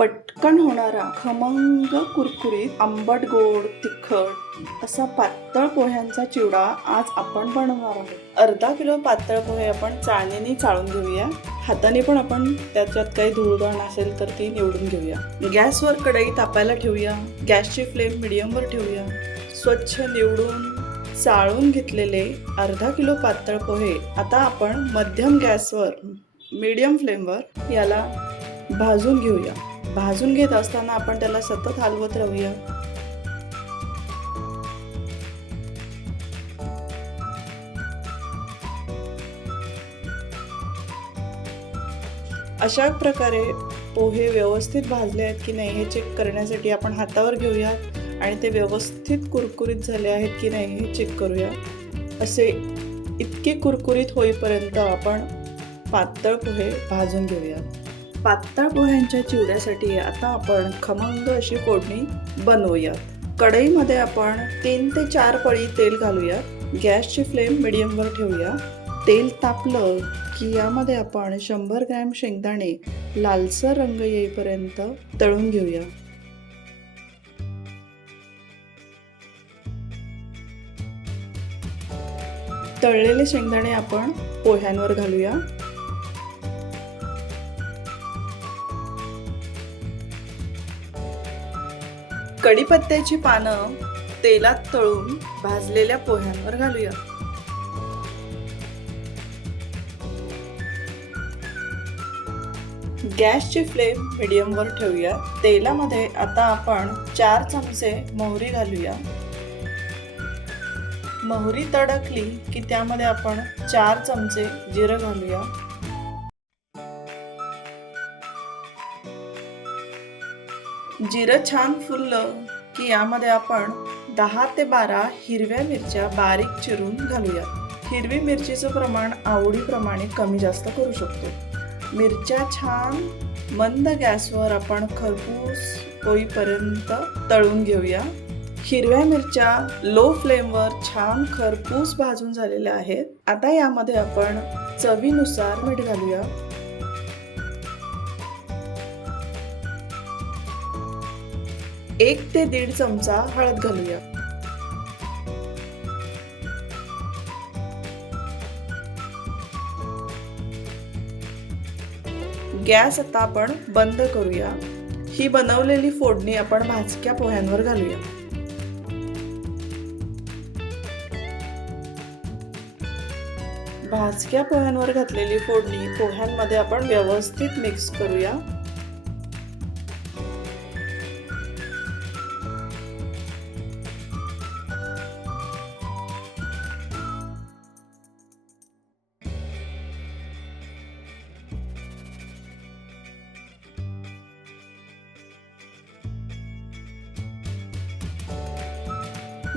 पटकन होणारा खमंग कुरकुरीत आंबट गोड तिखट असा पातळ पोह्यांचा चिवडा आज आपण बनवणार आहोत। अर्धा किलो पातळ पोहे आपण चाळणीने चाळून घेऊया। हाताने पण आपण त्याच्यात काही धूळदाण असेल तर ती निवडून घेऊया। गॅसवर कढई तापायला ठेवूया। गॅसची फ्लेम मीडियमवर ठेवूया। स्वच्छ निवडून चाळून घेतलेले अर्धा किलो पातळ पोहे आता आपण मध्यम गॅसवर मीडियम फ्लेमवर याला भाजून घेऊया। भाजून घेत असताना आपण त्याला सतत हलवत राहूया। अशा प्रकारे पोहे व्यवस्थित भाजले आहेत की नाही हे चेक करण्यासाठी आपण हातावर घेऊया आणि ते व्यवस्थित कुरकुरीत झाले आहेत की नाही हे चेक करूया। असे इतके कुरकुरीत होईपर्यंत आपण पातळ पोहे भाजून घेऊया। पातळ पोह्यांच्या चिवड्यासाठी आता आपण खमंग अशी फोडणी बनवूया। कढईमध्ये आपण 3 ते 4 पळी तेल घालूया। गॅसची फ्लेम मीडियमवर ठेवूया। तेल तापलं की यामध्ये आपण 100 ग्रॅम शेंगदाणे लालसर रंग येईपर्यंत तळून घेऊया। तळलेले शेंगदाणे आपण पोह्यांवर घालूया। कढीपत्त्याची पानं तेलात तळून भाजलेल्या पोह्यांवर घालूया। गॅसची फ्लेम मीडियमवर ठेवूया। तेलामध्ये आता आपण 4 चमचे मोहरी घालूया। मोहरी तडकली की त्यामध्ये आपण 4 चमचे जिरं घालूया। जिरं छान फुललं की यामध्ये आपण 10 ते 12 हिरव्या मिरच्या बारीक चिरून घालूया। हिरवी मिरचीचं प्रमाण आवडीप्रमाणे कमी जास्त करू शकतो। मिरच्या छान मंद गॅसवर आपण खरपूस होईपर्यंत तळून घेऊया। हिरव्या मिरच्या लो फ्लेमवर छान खरपूस भाजून झालेल्या आहेत। आता यामध्ये आपण चवीनुसार मीठ घालूया। 1 ते 1.5 चमचा हळद घालूया। गॅस आता आपण बंद करूया। ही बनवलेली फोडणी आपण भाजक्या पोह्यांवर घालूया। भाजक्या पोह्यांवर घातलेली फोडणी पोह्यांमध्ये आपण व्यवस्थित मिक्स करूया।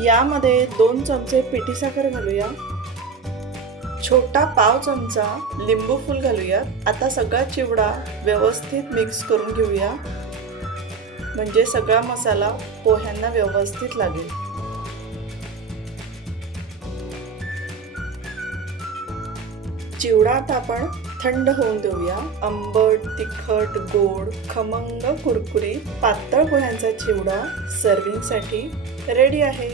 यामध्ये 2 चमचे पिठी साखर घालूया। छोटा पाव चमचा लिंबू फूल घालूया। आता सगळा चिवडा व्यवस्थित मिक्स करून घेऊया म्हणजे सगळा मसाला पोह्यांना व्यवस्थित लागेल। चिवडा आता आपण थंड होऊन देऊया। आंबट तिखट गोड खमंग कुरकुरीत पातळ पोह्यांचा चिवडा सर्विंगसाठी रेडी आहे।